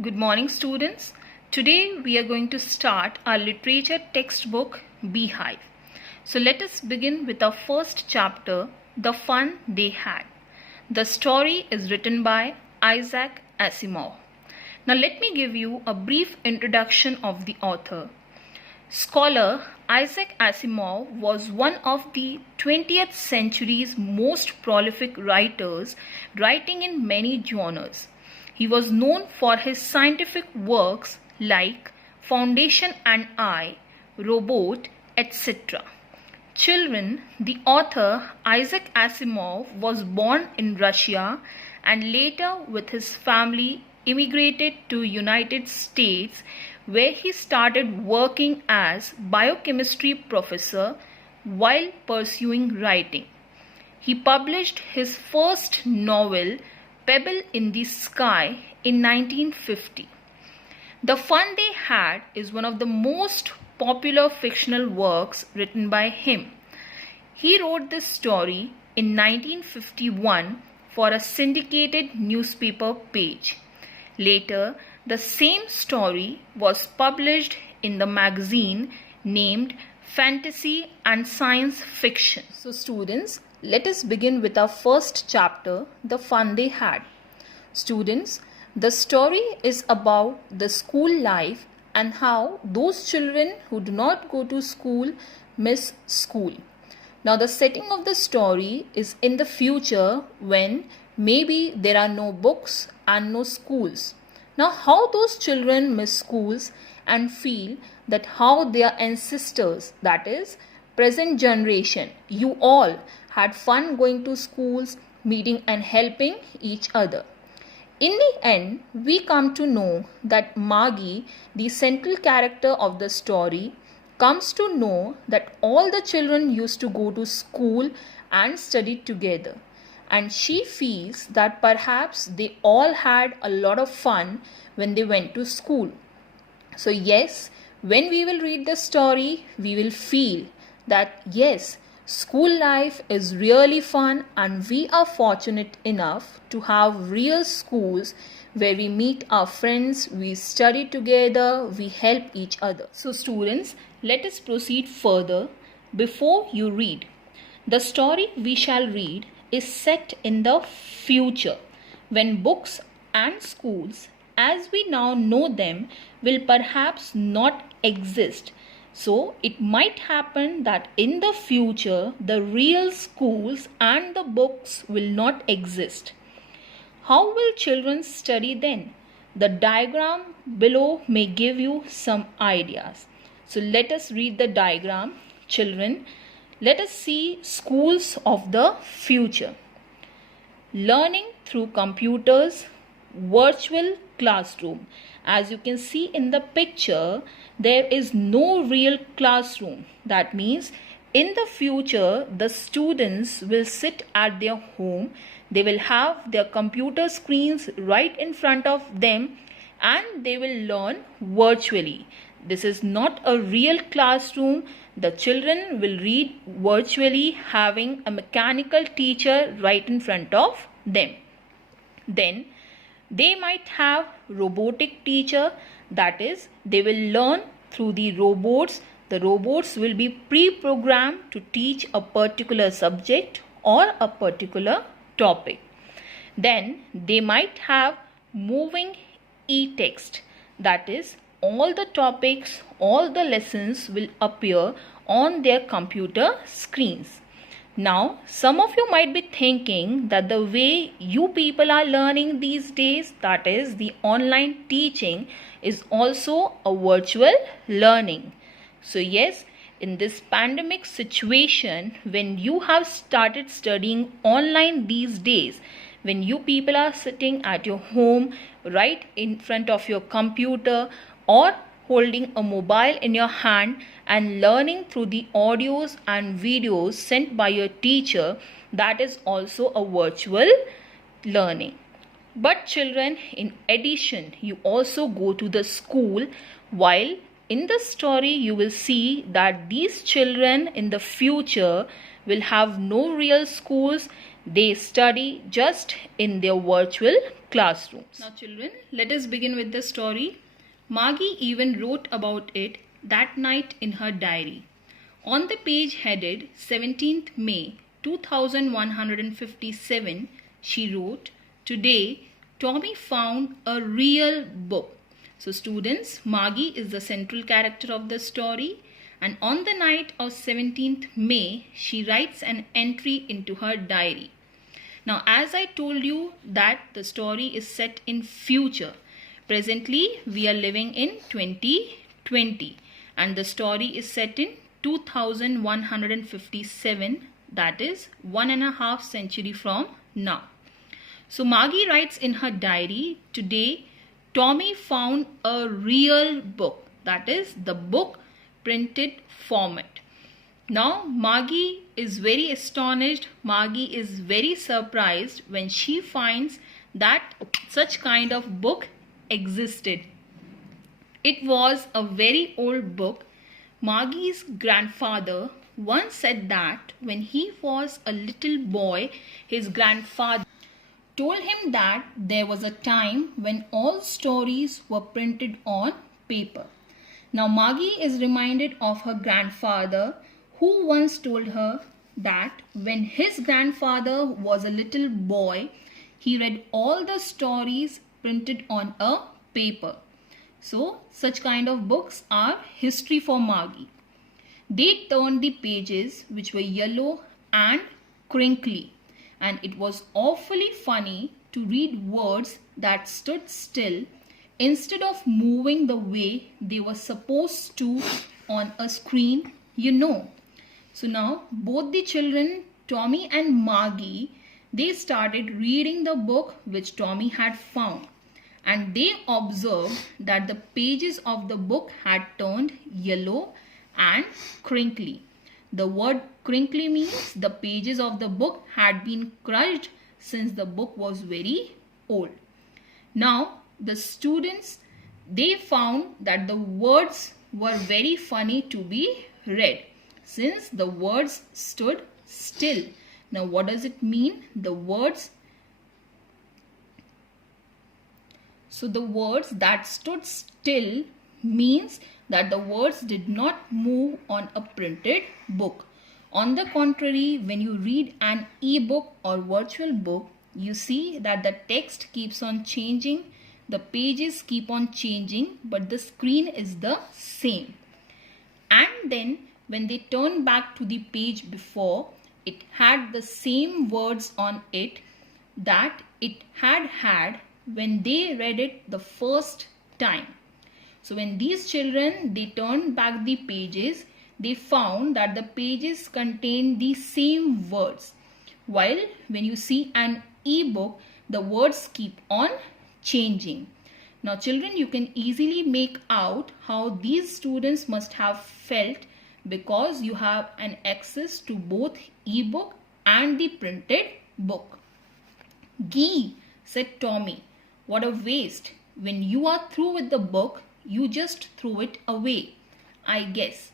Good morning, students. Today we are going to start our literature textbook Beehive. So let us begin with our first chapter, The Fun They Had. The story is written by Isaac Asimov. Now let me give you a brief introduction of the author. Scholar Isaac Asimov was one of the 20th century's most prolific writers, writing in many genres. He was known for his scientific works like Foundation and I, Robot, etc. Children, the author Isaac Asimov was born in Russia and later with his family immigrated to United States, where he started working as biochemistry professor while pursuing writing. He published his first novel, Pebble in the Sky, in 1950. The Fun They Had is one of the most popular fictional works written by him. He wrote this story in 1951 for a syndicated newspaper page. Later, the same story was published in the magazine named Fantasy and Science Fiction. So students, let us begin with our first chapter, The Fun They Had. Students, the story is about the school life and how those children who do not go to school miss school. Now the setting of the story is in the future when maybe there are no books and no schools. Now how those children miss schools and feel that how their ancestors, that is present generation, you all had fun going to schools, meeting and helping each other. In the end, we come to know that Margie, the central character of the story, comes to know that all the children used to go to school and study together. And she feels that perhaps they all had a lot of fun when they went to school. So yes, when we will read the story, we will feel that yes, school life is really fun and we are fortunate enough to have real schools where we meet our friends, we study together, we help each other. So students, let us proceed further. Before you read, the story we shall read is set in the future when books and schools as we now know them will perhaps not exist. So it might happen that in the future the real schools and the books will not exist. How will children study then? The diagram below may give you some ideas. So let us read the diagram. Children, let us see schools of the future. Learning through computers, virtual classroom. As you can see in the picture, there is no real classroom. That means in the future, the students will sit at their home. They will have their computer screens right in front of them and they will learn virtually. This is not a real classroom. The children will read virtually having a mechanical teacher right in front of them. Then they might have robotic teacher, that is they will learn through the robots. The robots will be pre-programmed to teach a particular subject or a particular topic. Then they might have moving e-text, that is all the topics, all the lessons will appear on their computer screens. Now, some of you might be thinking that the way you people are learning these days, that is the online teaching, is also a virtual learning. So yes, in this pandemic situation, when you have started studying online these days, when you people are sitting at your home right in front of your computer or holding a mobile in your hand and learning through the audios and videos sent by your teacher, that is also a virtual learning. But children, in addition, you also go to the school. While in the story you will see that these children in the future will have no real schools. They study just in their virtual classrooms. Now children, let us begin with the story. Margie even wrote about it that night in her diary. On the page headed 17th May 2157, she wrote, "Today, Tommy found a real book." So students, Margie is the central character of the story, and on the night of 17th May, she writes an entry into her diary. Now, as I told you that the story is set in future. Presently, we are living in 2020 and the story is set in 2157, that is 1.5 century from now. So Margie writes in her diary, "Today, Tommy found a real book," that is the book printed format. Now Margie is very astonished, Margie is very surprised when she finds that such kind of book existed. It was a very old book. Margie's grandfather once said that when he was a little boy, his grandfather told him that there was a time when all stories were printed on paper. Now Margie is reminded of her grandfather, who once told her that when his grandfather was a little boy, he read all the stories printed on a paper. So such kind of books are history for Margie. They turned the pages, which were yellow and crinkly, and it was awfully funny to read words that stood still instead of moving the way they were supposed to on a screen, you know. So now both the children, Tommy and Margie, they started reading the book which Tommy had found, and they observed that the pages of the book had turned yellow and crinkly. The word crinkly means the pages of the book had been crushed since the book was very old. Now the students, they found that the words were very funny to be read since the words stood still. Now what does it mean? The words that stood still means that the words did not move on a printed book. On the contrary, when you read an e-book or virtual book, you see that the text keeps on changing, the pages keep on changing, but the screen is the same. And then when they turn back to the page before, it had the same words on it that it had when they read it the first time. So when these children, they turned back the pages, they found that the pages contain the same words. While when you see an e-book, the words keep on changing. Now children, you can easily make out how these students must have felt because you have an access to both e-book and the printed book. "Gee," said Tommy, "what a waste. When you are through with the book, you just throw it away. I guess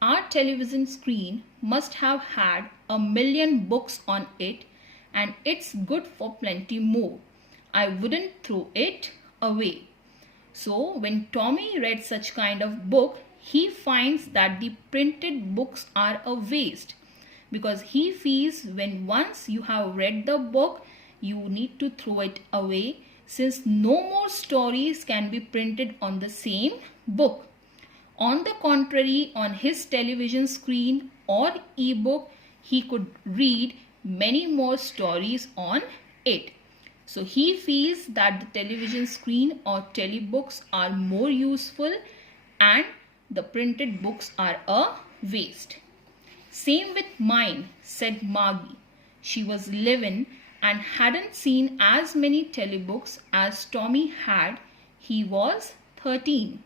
our television screen must have had 1,000,000 books on it, and it's good for plenty more. I wouldn't throw it away." So when Tommy read such kind of book, he finds that the printed books are a waste because he feels when once you have read the book, you need to throw it away since no more stories can be printed on the same book. On the contrary, on his television screen or e-book, he could read many more stories on it. So he feels that the television screen or telebooks are more useful and the printed books are a waste. "Same with mine," said Margie. She was 11 and hadn't seen as many telebooks as Tommy had. He was 13.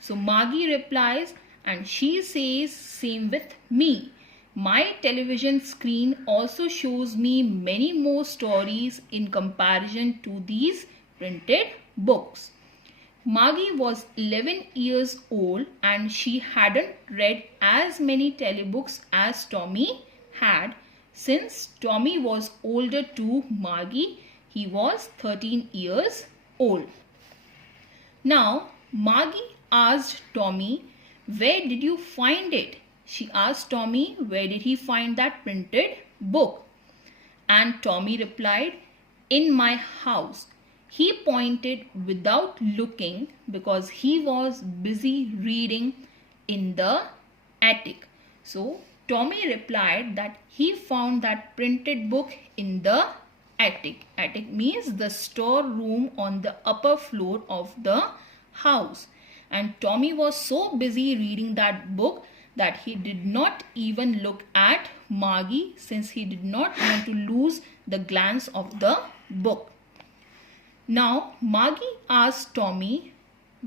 So Margie replies and she says, "Same with me. My television screen also shows me many more stories in comparison to these printed books." Margie was 11 years old and she hadn't read as many telebooks as Tommy had, since Tommy was older to Margie. He was 13 years old. Now, Margie asked Tommy, "Where did you find it?" She asked Tommy, where did he find that printed book? And Tommy replied, "In my house." He pointed without looking because he was busy reading in the attic. So Tommy replied that he found that printed book in the attic. Attic means the storeroom on the upper floor of the house. And Tommy was so busy reading that book that he did not even look at Margie, since he did not want to lose the glance of the book. Now Margie asked Tommy,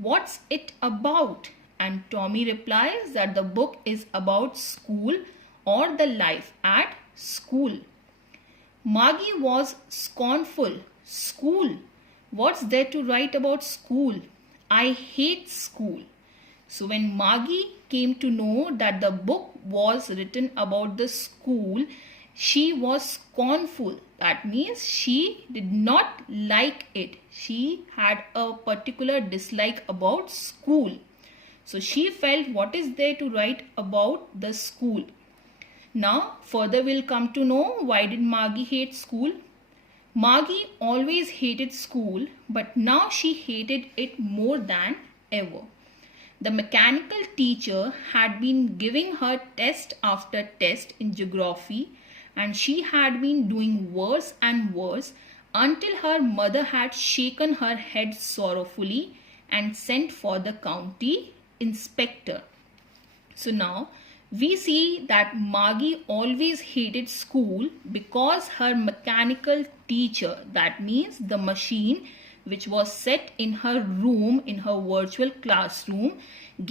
"What's it about?" And Tommy replies that the book is about school or the life at school. Margie was scornful. "School? What's there to write about school? I hate school." So when Margie came to know that the book was written about the school, she was scornful. That means she did not like it. She had a particular dislike about school. So she felt, what is there to write about the school? Now further we'll come to know why did Margie hate school. Margie always hated school, but now she hated it more than ever. The mechanical teacher had been giving her test after test in geography, and she had been doing worse and worse until her mother had shaken her head sorrowfully and sent for the county inspector. So now we see that Margie always hated school because her mechanical teacher, that means the machine which was set in her room, in her virtual classroom,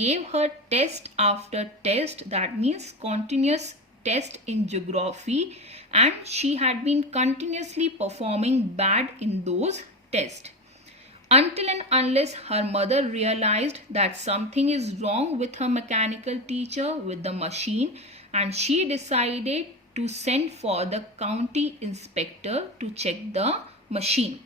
gave her test after test, that means continuous test in geography, and she had been continuously performing bad in those tests. Until and unless her mother realized that something is wrong with her mechanical teacher, with the machine, and she decided to send for the county inspector to check the machine.